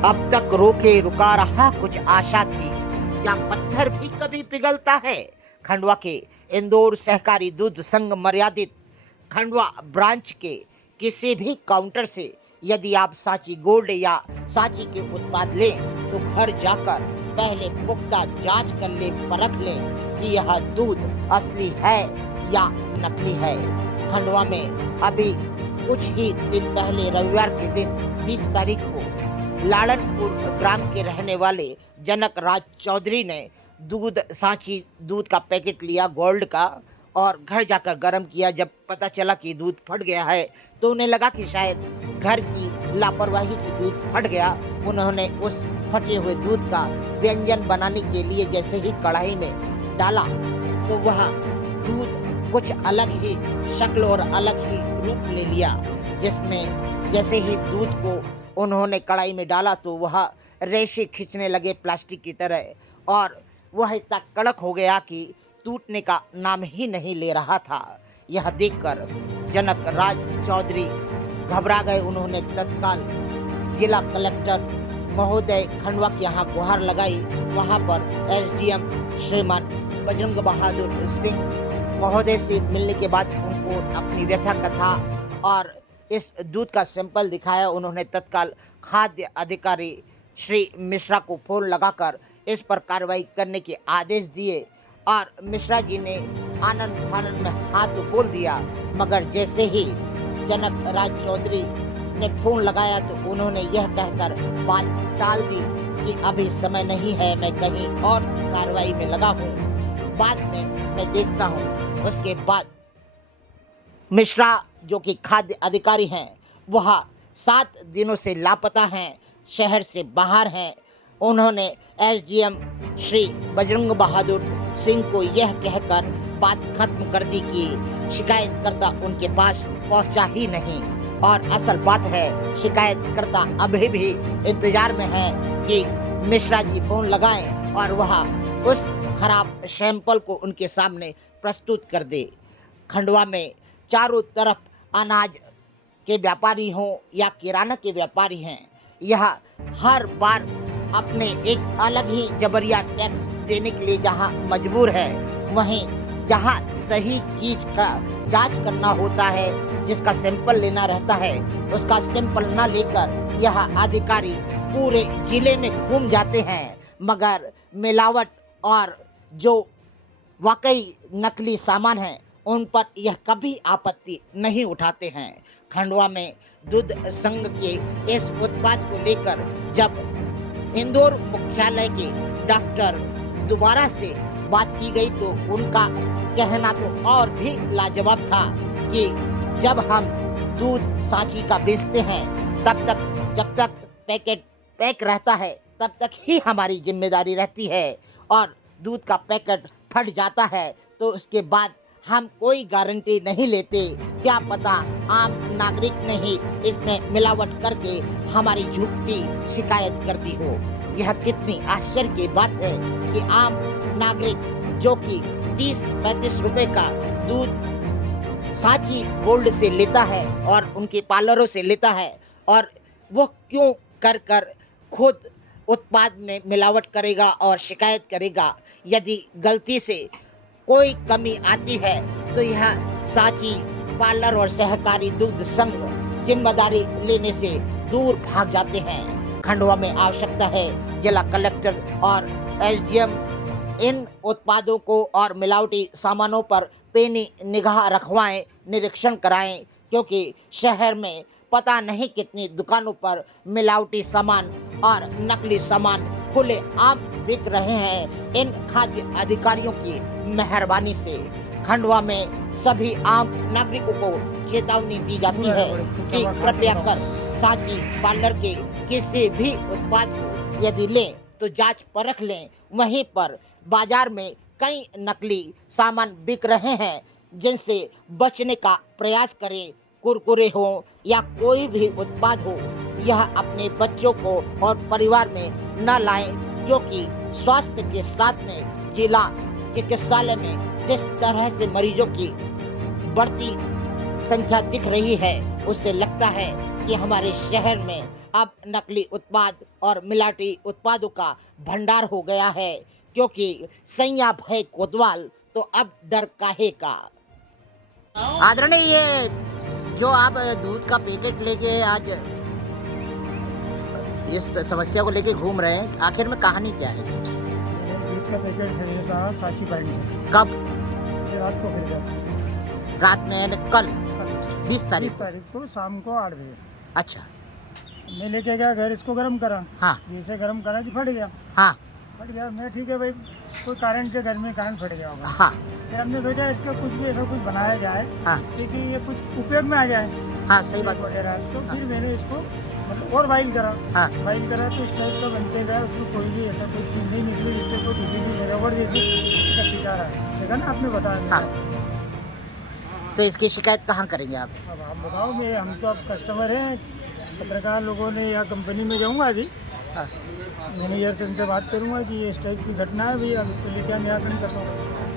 अब तक रोके रुका रहा कुछ आशा थी, क्या पत्थर भी कभी पिघलता है। खंडवा के इंदौर सहकारी दूध संघ मर्यादित खंडवा ब्रांच के किसी भी काउंटर से यदि आप सांची गोल्ड या सांची के उत्पाद लें तो घर जाकर पहले पुख्ता जांच कर ले, परख लें कि यह दूध असली है या नकली है। खंडवा में अभी कुछ ही दिन पहले रविवार के दिन 20 तारीख को लाड़नपुर ग्राम के रहने वाले जनक राज चौधरी ने सांची दूध का पैकेट लिया गोल्ड का और घर जाकर गर्म किया। जब पता चला कि दूध फट गया है तो उन्हें लगा कि शायद घर की लापरवाही से दूध फट गया। उन्होंने उस फटे हुए दूध का व्यंजन बनाने के लिए जैसे ही कढ़ाई में डाला तो वह दूध कुछ अलग ही शक्ल और अलग ही रूप ले लिया, जिसमें जैसे ही दूध को उन्होंने कढ़ाई में डाला तो वह रेशे खींचने लगे प्लास्टिक की तरह और वह इतना कड़क हो गया कि टूटने का नाम ही नहीं ले रहा था। यह देखकर जनक राज चौधरी घबरा गए। उन्होंने तत्काल जिला कलेक्टर महोदय खंडवा के यहाँ गुहार लगाई। वहाँ पर एसडीएम श्रीमान बजरंग बहादुर सिंह महोदय से मिलने के बाद उनको अपनी व्यथा कथा और इस दूध का सैंपल दिखाया। उन्होंने तत्काल खाद्य अधिकारी श्री मिश्रा को फोन लगाकर इस पर कार्रवाई करने के आदेश दिए और मिश्रा जी ने आनंद फानन में हाथ बोल दिया, मगर जैसे ही जनक राज चौधरी ने फोन लगाया तो उन्होंने यह कहकर बात टाल दी कि अभी समय नहीं है, मैं कहीं और कार्रवाई में लगा हूँ, बाद में मैं देखता हूँ। उसके बाद मिश्रा जो कि खाद्य अधिकारी हैं वह 7 दिनों से लापता हैं, शहर से बाहर हैं। उन्होंने एसडीएम श्री बजरंग बहादुर सिंह को यह कहकर बात खत्म कर दी कि शिकायतकर्ता उनके पास पहुंचा ही नहीं और असल बात है शिकायतकर्ता अभी भी इंतजार में है कि मिश्रा जी फोन लगाएं और वह उस खराब सैंपल को उनके सामने प्रस्तुत कर दे। खंडवा में चारों तरफ अनाज के व्यापारी हों या किराना के व्यापारी हैं, यह हर बार अपने एक अलग ही जबरिया टैक्स देने के लिए जहां मजबूर है, वहीं जहां सही चीज का जांच करना होता है, जिसका सैंपल लेना रहता है, उसका सैंपल न लेकर यह अधिकारी पूरे जिले में घूम जाते हैं, मगर मिलावट और जो वाकई नकली सामान है उन पर यह कभी आपत्ति नहीं उठाते हैं। खंडवा में दूध संघ के इस उत्पाद को लेकर जब इंदौर मुख्यालय के डॉक्टर दोबारा से बात की गई तो उनका कहना तो और भी लाजवाब था कि जब हम दूध सांची का बेचते हैं तब तक जब तक पैकेट पैक रहता है तब तक ही हमारी जिम्मेदारी रहती है और दूध का पैकेट फट जाता है तो उसके बाद हम कोई गारंटी नहीं लेते, क्या पता आम नागरिक ने ही इसमें मिलावट करके हमारी झूठी शिकायत कर दी हो। यह कितनी आश्चर्य की बात है कि आम नागरिक जो कि 30-35 रुपए का दूध सांची गोल्ड से लेता है और उनके पार्लरों से लेता है और वो क्यों कर खुद उत्पाद में मिलावट करेगा और शिकायत करेगा। यदि गलती से कोई कमी आती है तो यह सांची पार्लर और सहकारी दूध संघ जिम्मेदारी लेने से दूर भाग जाते हैं। खंडवा में आवश्यकता है जिला कलेक्टर और एसडीएम इन उत्पादों को और मिलावटी सामानों पर पैनी निगाह रखवाएं, निरीक्षण कराएं, क्योंकि शहर में पता नहीं कितनी दुकानों पर मिलावटी सामान और नकली सामान खुले आम बिक रहे हैं। इन खाद्य अधिकारियों की मेहरबानी से खंडवा में सभी आम नागरिकों को चेतावनी दी जाती है कि कृपया कर सांची पार्लर के किसी भी उत्पाद को यदि लें तो जांच परख लें। वहीं पर बाजार में कई नकली सामान बिक रहे हैं जिनसे बचने का प्रयास करें। कुरकुरे हो या कोई भी उत्पाद हो, यह अपने बच्चों को और परिवार में न लाएं, क्योंकि स्वास्थ्य के साथ में जिला चिकित्सालय में जिस तरह से मरीजों की बढ़ती संख्या दिख रही है उससे लगता है कि हमारे शहर में अब नकली उत्पाद और मिलावटी उत्पादों का भंडार हो गया है, क्योंकि सैया भय कोतवाल तो अब डर काहे का। आदरणीय, ये जो आप दूध का पैकेट लेके आज इस समस्या को लेके घूम रहे हैं, आखिर में कहानी क्या है? दूध का पैकेट खरीदा था सांची पॉइंट से। कब? ये रात को खरीदा था। रात में यानी कल 20 तारीख 20 तारीख को शाम को 8 बजे। अच्छा। मैं लेके गया घर, इसको गर्म करा। हाँ जैसे गर्म करा कि फट गया। हाँ फट गया, मैं ठीक है भाई, कोई कारण से घर में कारण फट गया होगा। हाँ फिर हमने सोचा इसका कुछ भी ऐसा कुछ बनाया जाए हाँ जिससे कि ये कुछ उपयोग में आ जाए। हाँ, सही बात। वगैरह तो फिर मैंने इसको मतलब और वाइल करा। हाँ वाइल करा तो इस टाइप का बनते गया, उसमें कोई भी ऐसा कोई चीज़ नहीं निकली जिससे कोई किसी की रबड़ जैसी इसका शिकार है। देखा ना आपने बताया। हाँ। तो इसकी शिकायत कहाँ करेंगे आप? अब आप बताओ, मैं हम तो अब कस्टमर हैं, पत्रकार लोगों ने या कंपनी में जाऊंगा अभी, हाँ। मैनेजर से उनसे बात करूंगा कि ये इस टाइप की घटना है भैया, अब इसके लिए क्या निराकरण करना होगा।